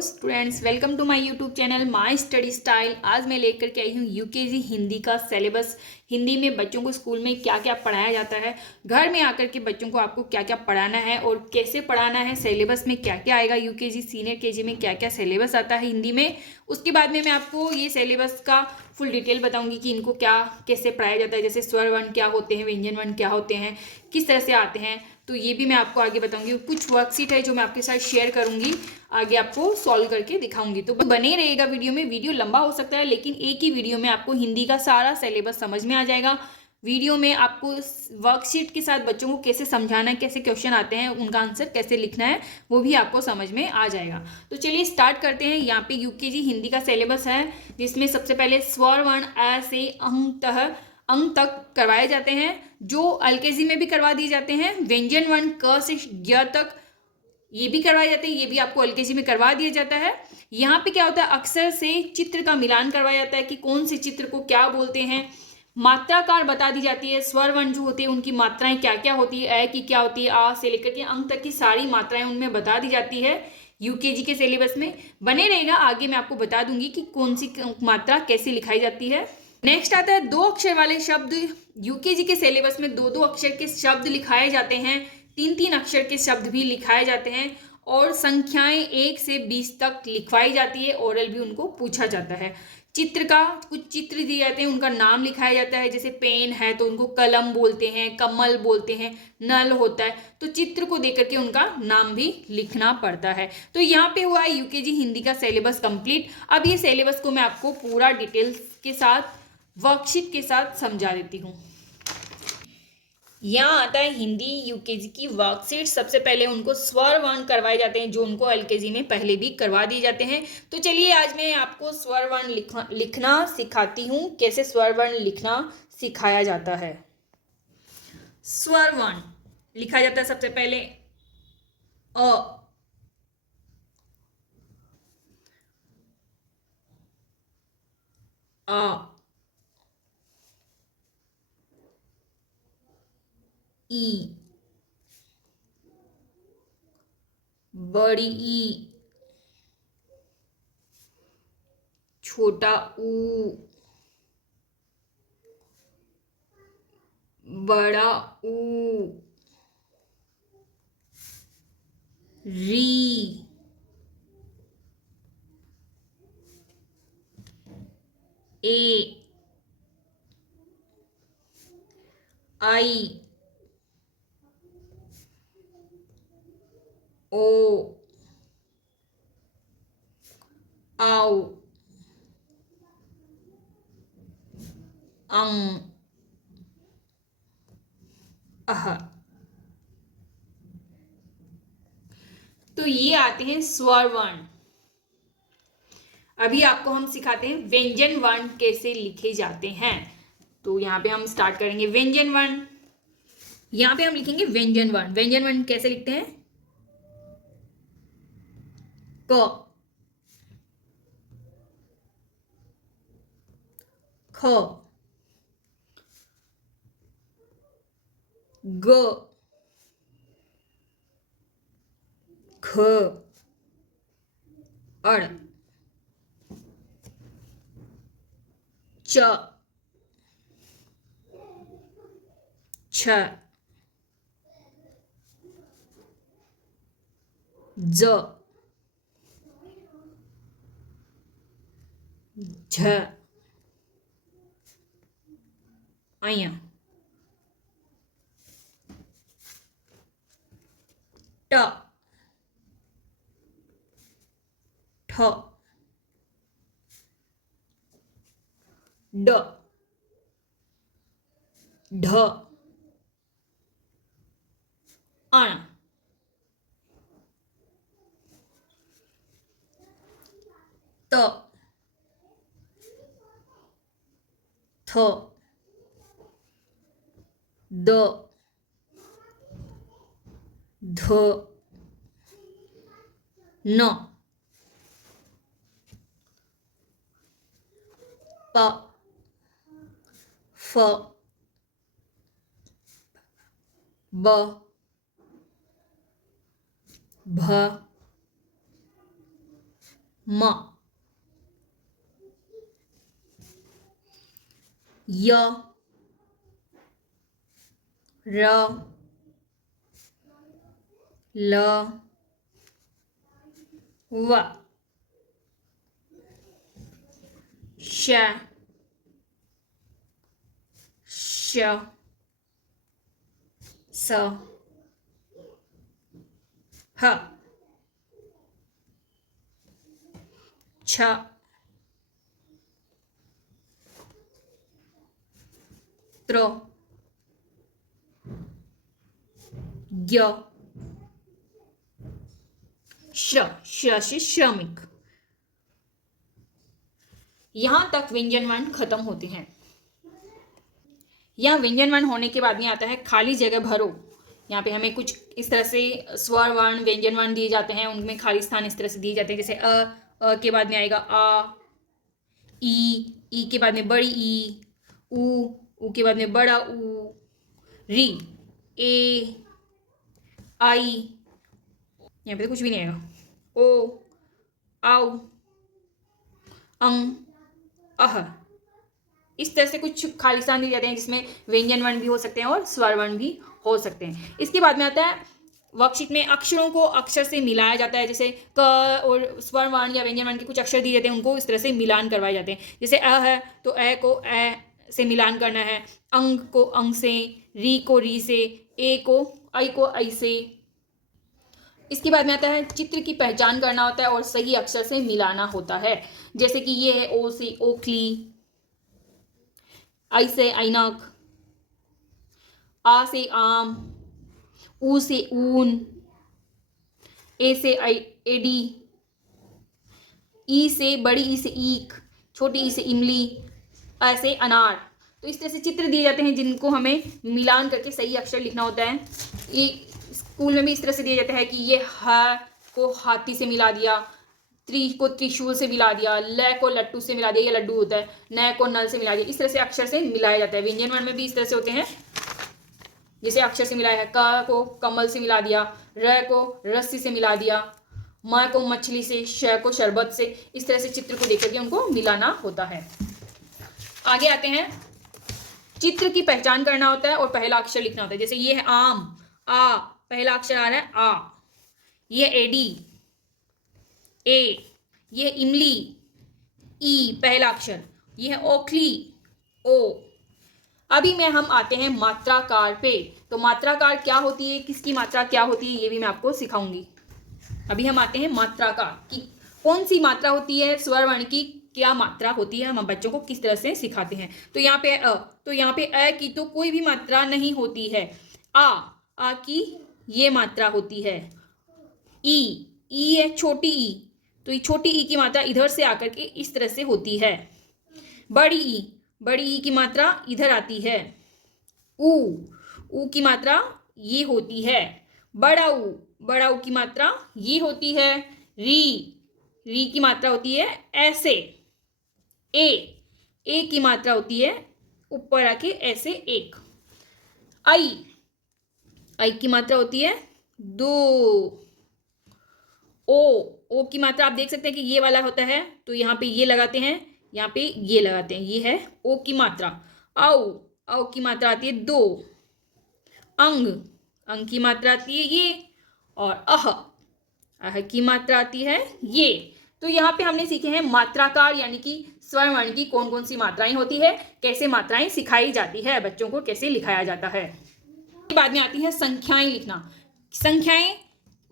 Students, welcome to my YouTube channel my study style. आज मैं लेकर के आई हूँ यूकेजी हिंदी का सिलेबस। हिंदी में बच्चों को स्कूल में क्या क्या पढ़ाया जाता है, घर में आकर के बच्चों को आपको क्या क्या पढ़ाना है और कैसे पढ़ाना है, सिलेबस में क्या क्या आएगा, यूकेजी सीनियर केजी में क्या क्या सिलेबस आता है हिंदी में। उसके बाद में मैं आपको ये सिलेबस का फुल डिटेल बताऊंगी कि इनको क्या कैसे पढ़ाया जाता है, जैसे स्वर वर्ण क्या होते हैं, व्यंजन वर्ण क्या होते हैं, किस तरह से आते हैं। तो ये भी मैं आपको आगे बताऊंगी। कुछ वर्कशीट है जो मैं आपके साथ शेयर करूंगी, आगे आपको सॉल्व करके दिखाऊंगी। तो बने रहेगा वीडियो में। वीडियो लंबा हो सकता है लेकिन एक ही वीडियो में आपको हिंदी का सारा सिलेबस समझ में आ जाएगा। वीडियो में आपको वर्कशीट के साथ बच्चों को कैसे समझाना है, कैसे क्वेश्चन आते हैं, उनका आंसर कैसे लिखना है, वो भी आपको समझ में आ जाएगा। तो चलिए स्टार्ट करते हैं। यहाँ पे यूकेजी हिंदी का सिलेबस है जिसमें सबसे पहले स्वर वर्ण अ से अंक तक करवाए जाते हैं, जो एलकेजी में भी करवा दिए जाते हैं। व्यंजन वर्ण क से य तक ये भी करवाए जाते हैं, ये भी आपको एलकेजी में करवा दिया जाता है। यहाँ पे क्या होता है, अक्षर से चित्र का मिलान करवाया जाता है कि कौन से चित्र को क्या बोलते हैं। मात्राकार बता दी जाती है, स्वर वर्ण जो होते हैं उनकी मात्राएं क्या क्या होती है, की क्या होती है, आ से लेकर के अंक तक की सारी मात्राएं उनमें बता दी जाती है। यूकेजी के सिलेबस में बने रहेगा, आगे मैं आपको बता दूंगी कि कौन सी मात्रा कैसे लिखाई जाती है। नेक्स्ट आता है दो अक्षर वाले शब्द। यूकेजी के सिलेबस में दो दो अक्षर के शब्द लिखाए जाते हैं, तीन तीन अक्षर के शब्द भी लिखाए जाते हैं और संख्याएं 1 से 20 तक लिखवाई जाती है। ओरल भी उनको पूछा जाता है। चित्र का कुछ चित्र दिए जाते हैं, उनका नाम लिखाया जाता है। जैसे पेन है तो उनको कलम बोलते हैं, कमल बोलते हैं, नल होता है, तो चित्र को देकर के उनका नाम भी लिखना पड़ता है। तो यहाँ पे हुआ है यूकेजी हिंदी का सिलेबस कंप्लीट। अब ये सिलेबस को मैं आपको पूरा डिटेल्स के साथ वर्कशीट के साथ समझा देती हूँ। यहाँ आता है हिंदी यूकेजी की वर्कशीट। सबसे पहले उनको स्वर वर्ण करवाए जाते हैं जो उनको एलकेजी में पहले भी करवा दिए जाते हैं। तो चलिए आज मैं आपको स्वर वर्ण लिखना सिखाती हूँ, कैसे स्वर वर्ण लिखना सिखाया जाता है। स्वर वर्ण लिखा जाता है सबसे पहले अ, आ, ई, बड़ी ई, छोटा ऊ, बड़ा ऊ, री, ए, आई, ओ, आओ, अं, अह। तो ये आते हैं स्वर वर्ण। अभी आपको हम सिखाते हैं व्यंजन वर्ण कैसे लिखे जाते हैं। तो यहाँ पे हम स्टार्ट करेंगे व्यंजन वर्ण। यहाँ पे हम लिखेंगे व्यंजन वर्ण। व्यंजन वर्ण कैसे लिखते हैं, क, ख, ग, ख, अड़, च, छ, ज, झ, અહીંયા, ट, ठ, ड, ढ, अण, त, थ, द, ध, न, प, फ, ब, भ, म, य, र, ल, व, श, श, स, ह, छ, त्र, य, श से श्रमिक। यहां तक व्यंजन वर्ण खत्म होते हैं। यह व्यंजन वर्ण होने के बाद में आता है खाली जगह भरो। यहाँ पे हमें कुछ इस तरह से स्वर वर्ण व्यंजन वर्ण दिए जाते हैं, उनमें खाली स्थान इस तरह से दिए जाते हैं। जैसे अ के बाद में आएगा आ, ई के बाद में बड़ी ई, ऊ के बाद में बड़ा ऊ, री, ए, आई, यहाँ पे तो कुछ भी नहीं आएगा, ओ, आओ, अंग, अह। इस तरह से कुछ खाली स्थान दिए जाते हैं जिसमें व्यंजन वर्ण भी हो सकते हैं और स्वर वर्ण भी हो सकते हैं। इसके बाद में आता है वर्कशीट में अक्षरों को अक्षर से मिलाया जाता है। जैसे क और स्वर वर्ण या व्यंजन वर्ण के कुछ अक्षर दिए जाते हैं, उनको इस तरह से मिलान करवाए जाते हैं। जैसे अ है तो ए को ए से मिलान करना है, अंग को अंग से, री को री से, ए को आई से। इसके बाद में आता है चित्र की पहचान करना होता है और सही अक्षर से मिलाना होता है। जैसे कि ये है ओ से ओखली, आई से ऐनक, आ से आम, ऊ से ऊन, ए से एडी, ई से बड़ी ई से ईख, छोटी ई से इमली, अ से अनार। तो इस तरह से चित्र दिए जाते हैं जिनको हमें मिलान करके सही अक्षर लिखना होता है। ये स्कूल में भी इस तरह से दिया जाता है कि ये ह को हाथी से मिला दिया, त्रि को त्रिशूल से मिला दिया, ल को लट्टू से मिला दिया, ये लड्डू होता है, न को नल से मिला दिया। इस तरह से अक्षर से मिलाया जाता है। व्यंजन वर्ण में भी इस तरह से होते हैं। जैसे अक्षर से मिलाया है, क को कमल से मिला दिया, र को रस्सी से मिला दिया, म को मछली से, श को शरबत से। इस तरह से चित्र को देख करके उनको मिलाना होता है। आगे आते हैं, चित्र की पहचान करना होता है और पहला अक्षर लिखना होता है। जैसे ये है आम, आ, पहला अक्षर आ रहा है आ। ये एडी, ए। ये इमली, ई, पहला अक्षर। ये है ओखली, ओ। अभी में हम आते हैं मात्राकार पे। तो मात्राकार क्या होती है, किसकी मात्रा क्या होती है, ये भी मैं आपको सिखाऊंगी। अभी हम आते हैं मात्राकार की, कौन सी मात्रा होती है, स्वर वर्ण की क्या मात्रा होती है, हम बच्चों को किस तरह से सिखाते हैं। तो यहाँ पे अ, तो यहाँ पे अ की तो कोई भी मात्रा नहीं होती है। आ की ये मात्रा होती है। ई है छोटी ई, तो ये छोटी ई की मात्रा इधर से आकर के इस तरह से होती है। बड़ी ई की मात्रा इधर आती है। ऊ की मात्रा ये होती है। बड़ा ऊ की मात्रा ये होती है। री की मात्रा होती है ऐसे। ए की मात्रा होती है ऊपर आके ऐसे एक। आई की मात्रा होती है दो। ओ की मात्रा आप देख सकते हैं कि ये वाला होता है, तो यहाँ पे ये लगाते हैं, यहाँ पे ये लगाते हैं, ये है ओ की मात्रा। औ की मात्रा आती है दो। अंग की मात्रा आती है ये, और अह की मात्रा आती है ये। तो यहाँ पे हमने सीखे हैं मात्राकार यानी कि स्वर वर्ण की कौन कौन सी मात्राएं होती है, कैसे मात्राएं सिखाई जाती है, बच्चों को कैसे लिखाया जाता है। बाद में आती है संख्याएं लिखना। संख्याएं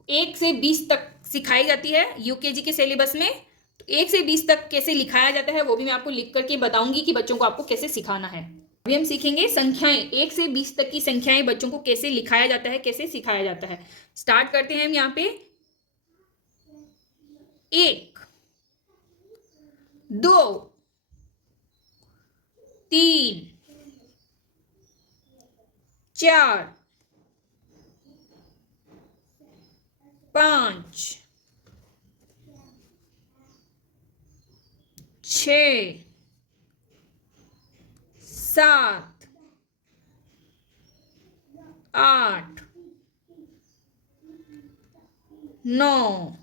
1 से 20 तक सिखाई जाती है यूकेजी के सिलेबस में। तो 1 से 20 तक कैसे लिखाया जाता है वो भी मैं आपको लिख करके बताऊंगी कि बच्चों को आपको कैसे सिखाना है। अभी हम सीखेंगे संख्याएं, 1 से 20 तक की संख्याएं बच्चों को कैसे लिखाया जाता है, कैसे सिखाया जाता है। स्टार्ट करते हैं हम यहाँ पे। 1, 2, 3, 4, 5, 6, 7, 8, 9,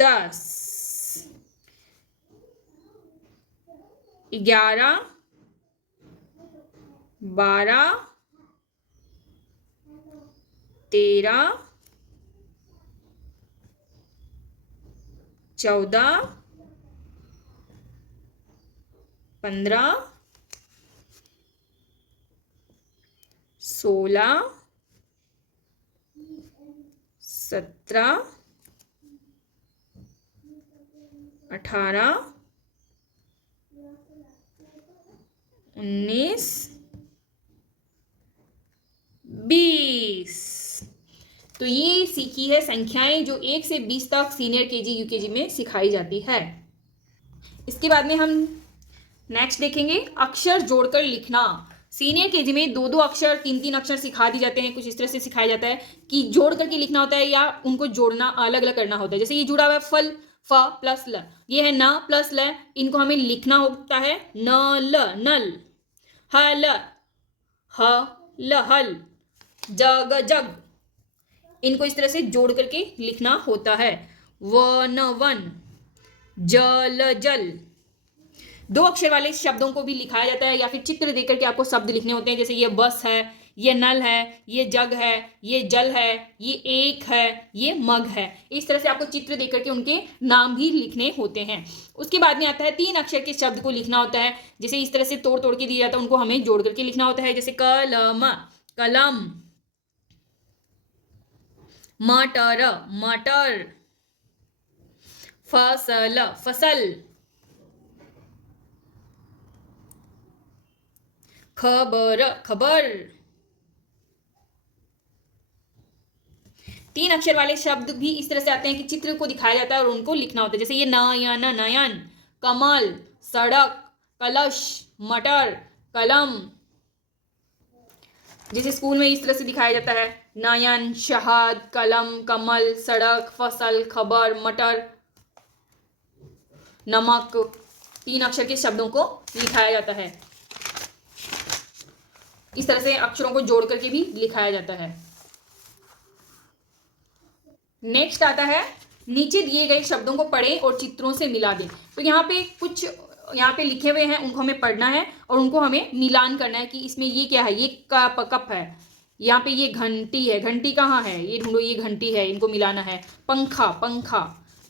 10, 11, 12, 13, 14, 15, 16, 17, 18, 19, 20। तो ये सीखी है संख्याएं जो 1 से 20 तक सीनियर केजी यूकेजी में सिखाई जाती है। इसके बाद में हम नेक्स्ट देखेंगे अक्षर जोड़कर लिखना। सीनियर केजी में 2-2 अक्षर 3-3 अक्षर सिखा दी जाते हैं। कुछ इस तरह से सिखाया जाता है कि जोड़ करके लिखना होता है या उनको जोड़ना अलग अलग करना होता है। जैसे ये जुड़ा हुआ है फल, फ प्लस ल, ये है न प्लस ल, इनको हमें लिखना होता है न ल नल, ह ल ह ल हल, जग जग, इनको इस तरह से जोड़ करके लिखना होता है। वन वन, जल जल। 2 अक्षर वाले शब्दों को भी लिखाया जाता है या फिर चित्र देकर के आपको शब्द लिखने होते हैं। जैसे ये बस है, ये नल है, ये जग है, ये जल है, ये एक है, ये मग है। इस तरह से आपको चित्र देकर के उनके नाम भी लिखने होते हैं। उसके बाद में आता है 3 अक्षर के शब्द को लिखना होता है। जैसे इस तरह से तोड़ तोड़ के दिया जाता है, उनको हमें जोड़ करके लिखना होता है। जैसे कलम, कलम, मटर, मटर, फसल, फसल, खबर, खबर। 3 अक्षर वाले शब्द भी इस तरह से आते हैं कि चित्र को दिखाया जाता है और उनको लिखना होता है। जैसे ये नयन, नयन, कमल, सड़क, कलश, मटर, कलम। जैसे स्कूल में इस तरह से दिखाया जाता है नयन, शहद, कलम, कमल, सड़क, फसल, खबर, मटर, नमक। 3 अक्षर के शब्दों को लिखाया जाता है। इस तरह से अक्षरों को जोड़ करके भी लिखाया जाता है। नेक्स्ट आता है नीचे दिए गए शब्दों को पढ़ें और चित्रों से मिला दें। तो यहाँ पे कुछ यहाँ पे लिखे हुए हैं, उनको हमें पढ़ना है और उनको हमें मिलान करना है कि इसमें ये क्या है। ये कप, कप है। यहाँ पे ये घंटी है, घंटी कहाँ है, ये ढूंढो, ये घंटी है, इनको मिलाना है। पंखा, पंखा,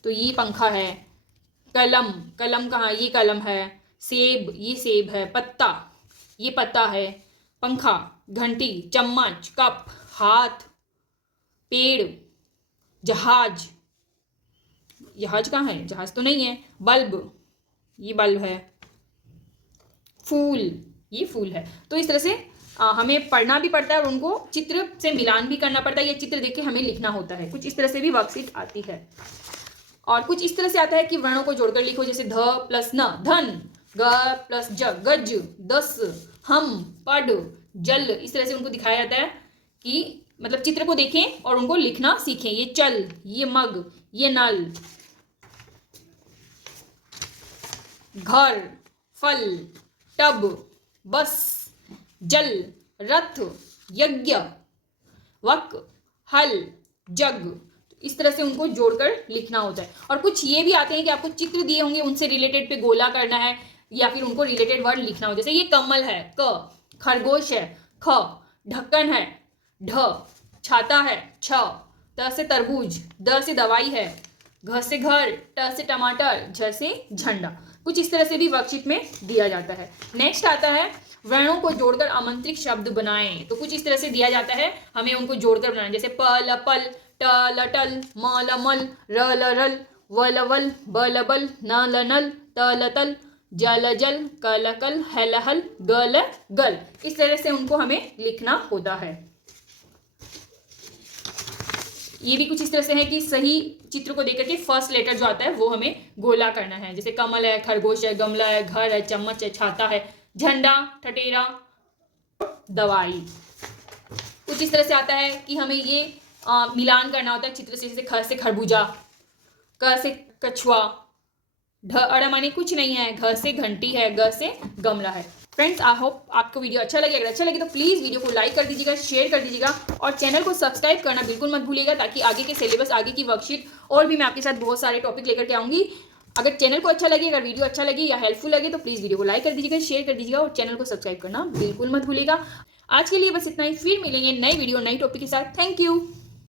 तो ये पंखा है। कलम, कलम कहाँ, ये कलम है। सेब, ये सेब है। पत्ता, ये पत्ता है। पंखा, घंटी, चम्मच, कप, हाथ, पेड़, जहाज, जहाज कहाँ है, जहाज तो नहीं है। बल्ब, ये बल्ब है। फूल, ये फूल है। तो इस तरह से हमें पढ़ना भी पड़ता है और उनको चित्र से मिलान भी करना पड़ता है। ये चित्र देख के हमें लिखना होता है। कुछ इस तरह से भी वर्कशीट आती है। और कुछ इस तरह से आता है कि वर्णों को जोड़कर लिखो। जैसे ध प्लस न, धन, ग प्लस ज, गज, दस, हम, पढ़, जल। इस तरह से उनको दिखाया जाता है कि मतलब चित्र को देखें और उनको लिखना सीखें। ये चल, ये मग, ये नल, घर, फल, टब, बस, जल, रथ, यज्ञ, वक, हल, जग। इस तरह से उनको जोड़कर लिखना होता है। और कुछ ये भी आते हैं कि आपको चित्र दिए होंगे, उनसे रिलेटेड पे गोला करना है या फिर उनको रिलेटेड वर्ड लिखना हो। जैसे ये कमल है, क, खरगोश है, ख, ढक्कन है, ढ, छाता है, छ, त से तरबूज, द से दवाई है, घ से घर, ट से टमाटर, झ से झंडा। कुछ इस तरह से भी वर्कशीट में दिया जाता है। नेक्स्ट आता है वर्णों को जोड़कर आमंत्रित शब्द बनाएं। तो कुछ इस तरह से दिया जाता है, हमें उनको जोड़कर बनाना। जैसे प ल पल, ट ल टल, म ल मल, र ल रल, व ल वल, ब ल बल, न ल नल, त ल तल, ज ल जल, क ल कल, ह ल हल, ग ल गल। इस तरह से उनको हमें लिखना होता है। ये भी कुछ इस तरह से है कि सही चित्र को देकर के फर्स्ट लेटर जो आता है वो हमें गोला करना है। जैसे कमल है, खरगोश है, गमला है, घर है, चम्मच है, छाता है, झंडा, ठटेरा, दवाई। कुछ इस तरह से आता है कि हमें ये मिलान करना होता है चित्र से। जैसे ख से खरबूजा, क से कछुआ, ढ अड़ माने कुछ नहीं है, घ से घंटी है, ग से गमला है। फ्रेंड्स, आई होप आपको वीडियो अच्छा लगे। अगर अच्छा लगे तो प्लीज़ वीडियो को लाइक कर दीजिएगा, शेयर कर दीजिएगा और चैनल को सब्सक्राइब करना बिल्कुल मत भूलिएगा, ताकि आगे के सिलेबस, आगे की वर्कशीट और भी मैं आपके साथ बहुत सारे टॉपिक लेकर के आऊँगी। अगर चैनल को अच्छा लगे, अगर वीडियो अच्छा लगे या हेल्पफुल लगे तो प्लीज़ वीडियो को लाइक कर दीजिएगा, शेयर कर दीजिएगा और चैनल को सब्सक्राइब करना बिल्कुल मत भूलिएगा। आज के लिए बस इतना ही, फिर मिलेंगे नई वीडियो नई टॉपिक के साथ। Thank you.